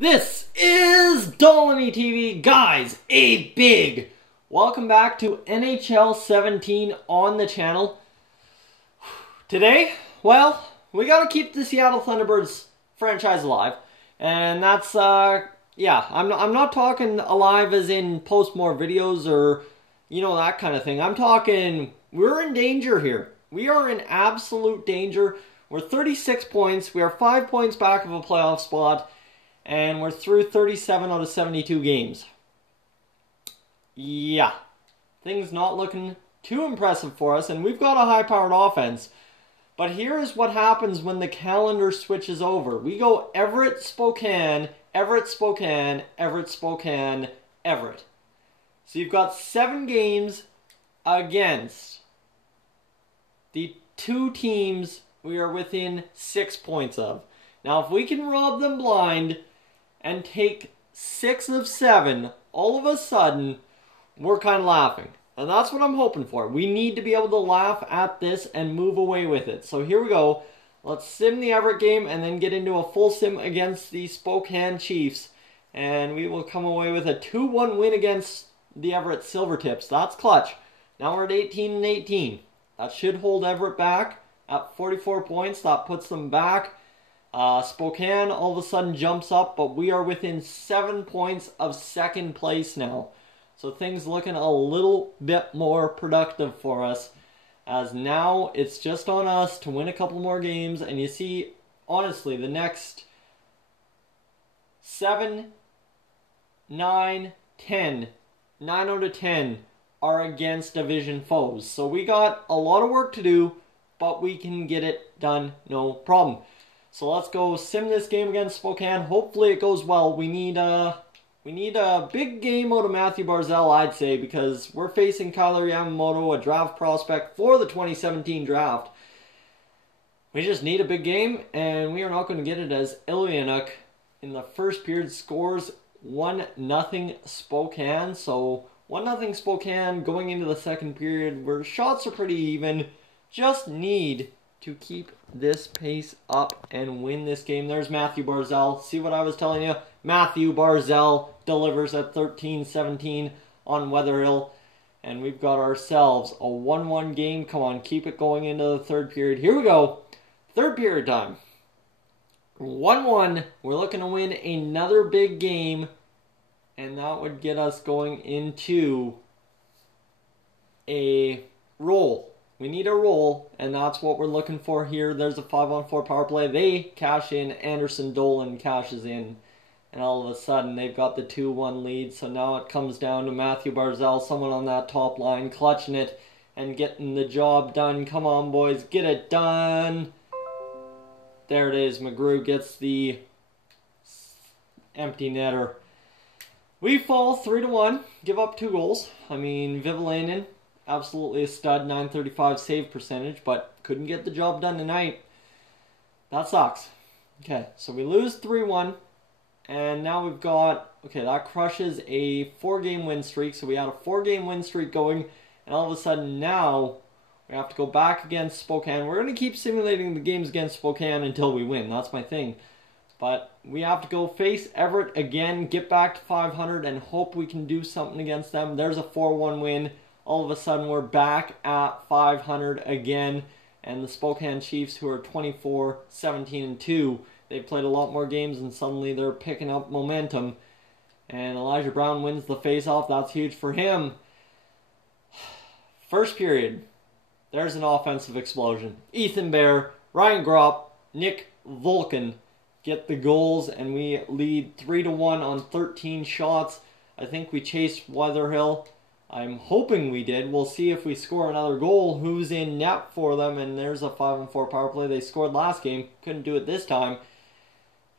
This is Dolynny TV. Guys, a big welcome back to NHL 17 on the channel. Today, well, we gotta keep the Seattle Thunderbirds franchise alive. And that's, yeah, I'm not talking alive as in post more videos or, you know, that kind of thing. I'm talking, we're in danger here. We are in absolute danger. We're 36 points. We are 5 points back of a playoff spot. And we're through 37 out of 72 games. Yeah. Things not looking too impressive for us. And we've got a high-powered offense. But here is what happens when the calendar switches over. We go Everett, Spokane, Everett, Spokane, Everett, Spokane, Everett. So you've got 7 games against the 2 teams we are within 6 points of. Now, if we can rob them blind and take 6 of 7, all of a sudden, we're kind of laughing. And that's what I'm hoping for. We need to be able to laugh at this and move away with it. So here we go. Let's sim the Everett game and then get into a full sim against the Spokane Chiefs. And we will come away with a 2-1 win against the Everett Silvertips. That's clutch. Now we're at 18-18. That should hold Everett back at 44 points. That puts them back. Spokane all of a sudden jumps up, but we are within 7 points of second place now. So things looking a little bit more productive for us, as now it's just on us to win a couple more games. And you see, honestly, the next 7, 9, 10, 9 out of 10 are against division foes. So we got a lot of work to do, but we can get it done, no problem. So let's go sim this game against Spokane. Hopefully it goes well. We need a big game out of Matthew Barzal, I'd say, because we're facing Kyler Yamamoto, a draft prospect for the 2017 draft. We just need a big game, and we are not going to get it as Ilyanuk in the first period scores 1-0 Spokane. So 1-0 Spokane going into the second period, where shots are pretty even. Just need to keep this pace up and win this game. There's Matthew Barzal. See what I was telling you? Matthew Barzal delivers at 13-17 on Weatherhill. And we've got ourselves a 1-1 game. Come on, keep it going into the third period. Here we go. Third period time. 1-1. We're looking to win another big game. And that would get us going into a roll. We need a roll, and that's what we're looking for here. There's a 5-on-4 power play. They cash in. Anderson Dolan cashes in. And all of a sudden, they've got the 2-1 lead. So now it comes down to Matthew Barzal, someone on that top line, clutching it and getting the job done. Come on, boys. Get it done. There it is. McGrew gets the empty netter. We fall 3-1. Give up 2 goals. I mean, Vivalainen, absolutely a stud, 935 save percentage, but couldn't get the job done tonight. That sucks. Okay, so we lose 3-1, and now we've got, okay, that crushes a 4-game win streak, so we had a 4-game win streak going, and all of a sudden now we have to go back against Spokane. We're going to keep simulating the games against Spokane until we win. That's my thing. But we have to go face Everett again, get back to 500, and hope we can do something against them. There's a 4-1 win. All of a sudden, we're back at 500 again. And the Spokane Chiefs, who are 24-17-2, they've played a lot more games, and suddenly they're picking up momentum. And Elijah Brown wins the face-off. That's huge for him. First period, there's an offensive explosion. Ethan Bear, Ryan Gropp, Nick Vulcan get the goals, and we lead 3-1 on 13 shots. I think we chased Weatherhill. I'm hoping we did. We'll see if we score another goal. Who's in net for them? And there's a 5-on-4 power play. They scored last game. Couldn't do it this time.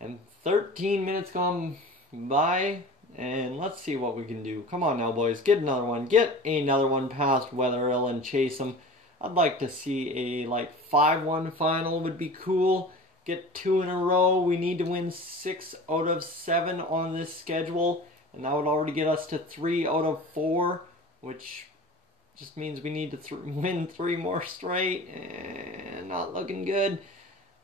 And 13 minutes gone by. And let's see what we can do. Come on now, boys. Get another one. Get another one past Weatherhill and chase them. I'd like to see a 5-1 final would be cool. Get 2 in a row. We need to win 6 out of 7 on this schedule. And that would already get us to 3 out of 4. Which just means we need to win 3 more straight. And not looking good.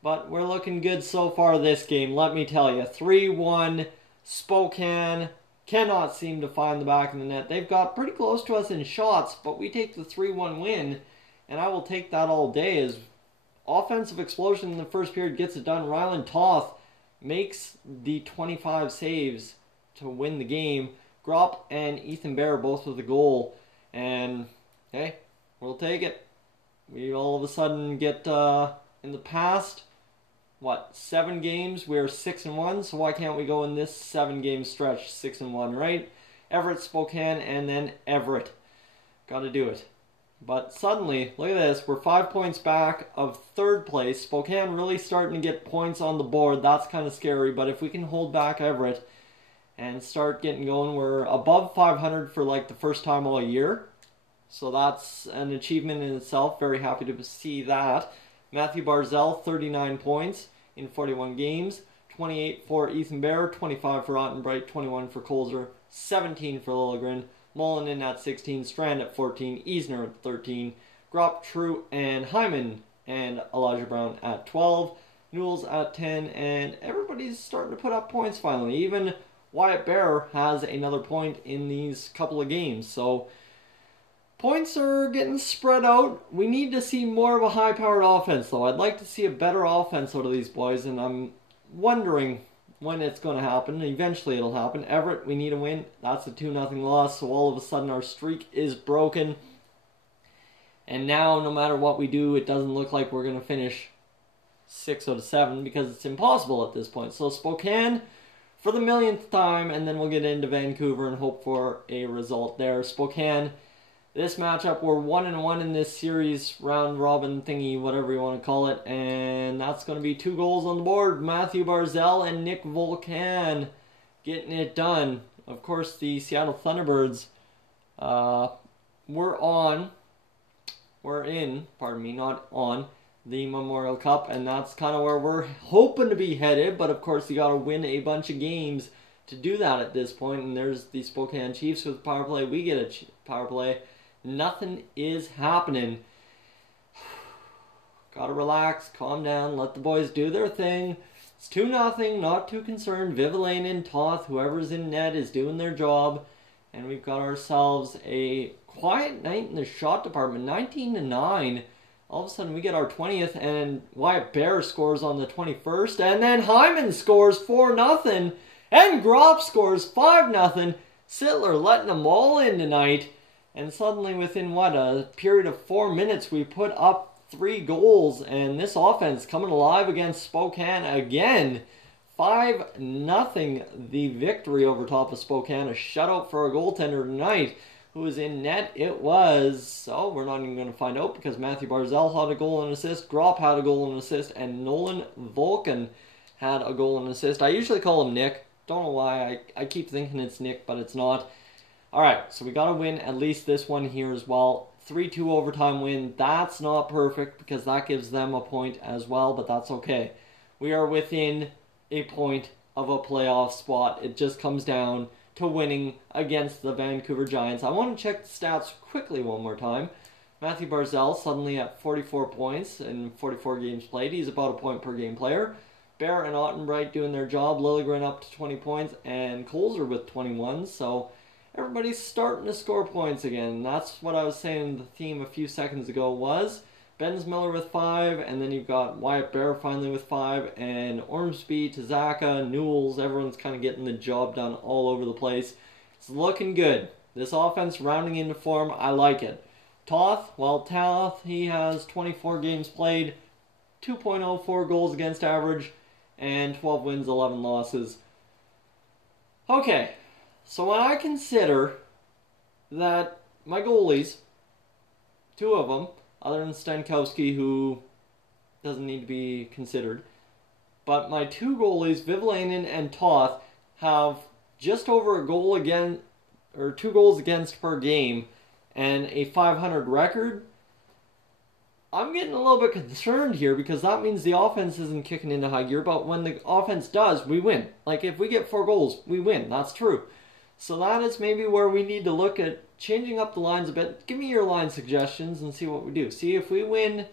But we're looking good so far this game, let me tell you. 3-1 Spokane cannot seem to find the back of the net. They've got pretty close to us in shots, but we take the 3-1 win, and I will take that all day as offensive explosion in the first period gets it done. Ryland Toth makes the 25 saves to win the game. Gropp and Ethan Bear both with a goal, and hey, we'll take it. We all of a sudden get, in the past, 7 games, we're 6-1, so why can't we go in this 7-game stretch 6-1, right? Everett, Spokane, and then Everett. Gotta do it. But suddenly, look at this, we're 5 points back of 3rd place. Spokane really starting to get points on the board. That's kind of scary, but if we can hold back Everett and start getting going, we're above 500 for like the first time all year. So that's an achievement in itself. Very happy to see that. Matthew Barzell, 39 points in 41 games. 28 for Ethan Bear, 25 for Ottenbright, 21 for Colzer, 17 for Lilligren. Mullen in at 16, Strand at 14, Eisner at 13, Gropp, True, and Hyman, and Elijah Brown at 12, Newells at 10, and everybody's starting to put up points finally. Even Wyatt Bear has another point in these couple of games. So points are getting spread out. We need to see more of a high-powered offense, though. I'd like to see a better offense out of these boys, and I'm wondering when it's going to happen. Eventually it'll happen. Everett, we need a win. That's a 2-0 loss, so all of a sudden our streak is broken. And now, no matter what we do, it doesn't look like we're going to finish 6 out of 7 because it's impossible at this point. So Spokane for the millionth time, and then we'll get into Vancouver and hope for a result there. Spokane, this matchup, we're 1-1 in this series, round robin thingy, whatever you want to call it, and that's going to be 2 goals on the board. Matthew Barzell and Nick Volcan getting it done. Of course, the Seattle Thunderbirds not on the Memorial Cup, and that's kind of where we're hoping to be headed, but of course you got to win a bunch of games to do that at this point, and there's the Spokane Chiefs with power play. We get a power play. Nothing is happening. Gotta relax, calm down, let the boys do their thing. It's 2-0, not too concerned. Vivalainen, Toth, whoever's in net is doing their job. And we've got ourselves a quiet night in the shot department, 19-9. All of a sudden we get our 20th, and Wyatt Bear scores on the 21st. And then Hyman scores 4-0. And Gropp scores 5-0. Sittler letting them all in tonight. And suddenly within, a period of 4 minutes, we put up 3 goals. And this offense coming alive against Spokane again. 5-0 the victory over top of Spokane. A shutout for our goaltender tonight. Who was in net? It was, we're not even going to find out because Matthew Barzell had a goal and assist. Gropp had a goal and assist. And Nolan Volkan had a goal and assist. I usually call him Nick. Don't know why. I keep thinking it's Nick, but it's not. Alright, so we got to win at least this one here as well. 3-2 overtime win. That's not perfect because that gives them a point as well, but that's okay. We are within a point of a playoff spot. It just comes down to winning against the Vancouver Giants. I want to check the stats quickly one more time. Matthew Barzell suddenly at 44 points in 44 games played. He's about a point per game player. Bear and Ottenbright doing their job. Lilligren up to 20 points and Colzer with 21. So everybody's starting to score points again. That's what I was saying the theme a few seconds ago was. Benz Miller with 5, and then you've got Wyatt Bear finally with 5, and Ormsby, Tazaka, Newells, everyone's kind of getting the job done all over the place. It's looking good. This offense rounding into form, I like it. Toth, he has 24 games played, 2.04 goals against average, and 12 wins, 11 losses. Okay, so when I consider that my goalies, 2 of them, other than Stankowski, who doesn't need to be considered, but my 2 goalies, Vivalainen and Toth, have just over a goal again, or 2 goals against per game, and a .500 record. I'm getting a little bit concerned here because that means the offense isn't kicking into high gear, but when the offense does, we win. Like, if we get 4 goals, we win. That's true. So that is maybe where we need to look at changing up the lines a bit. Give me your line suggestions and see what we do. See if we win,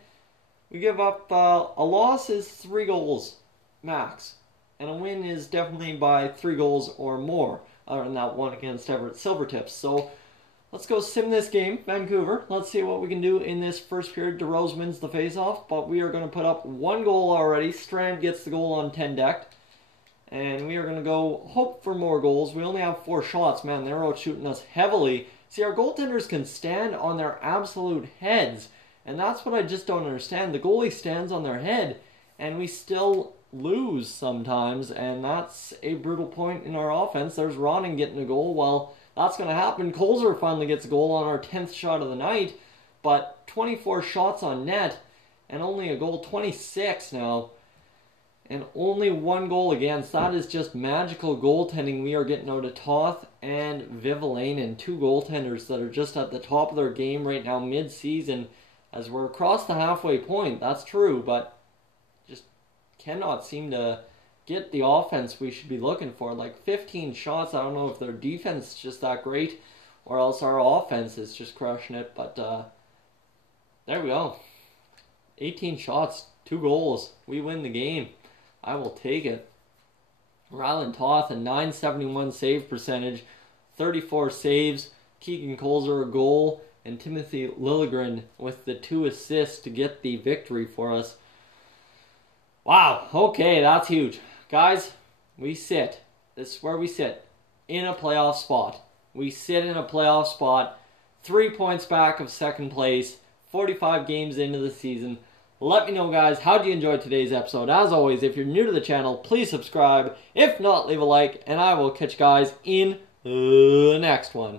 we give up, a loss is 3 goals max. And a win is definitely by 3 goals or more, other than that one against Everett Silvertips. So let's go sim this game, Vancouver. Let's see what we can do in this first period. DeRose wins the faceoff, but we are going to put up 1 goal already. Strand gets the goal on 10 decked. And we are going to go hope for more goals. We only have 4 shots. Man, they're out shooting us heavily. See, our goaltenders can stand on their absolute heads. And that's what I just don't understand. The goalie stands on their head, and we still lose sometimes. And that's a brutal point in our offense. There's Ronning getting a goal. Well, that's going to happen. Colzer finally gets a goal on our 10th shot of the night. But 24 shots on net, and only a goal, 26 now. And only 1 goal against. That is just magical goaltending we are getting out of Toth and Vivalainen. 2 goaltenders that are just at the top of their game right now mid-season, as we're across the halfway point. That's true, but just cannot seem to get the offense we should be looking for. Like 15 shots, I don't know if their defense is just that great or else our offense is just crushing it. But there we go. 18 shots, 2 goals. We win the game. I will take it. Rylan Toth, a .971 save percentage, 34 saves. Keegan Colzer a goal, and Timothy Liljegren with the 2 assists to get the victory for us. Wow, okay, that's huge. Guys, we sit. This is where we sit. In a playoff spot. We sit in a playoff spot. 3 points back of second place. 45 games into the season. Let me know, guys, how did you enjoy today's episode? As always, if you're new to the channel, please subscribe. If not, leave a like, and I will catch you guys in the next one.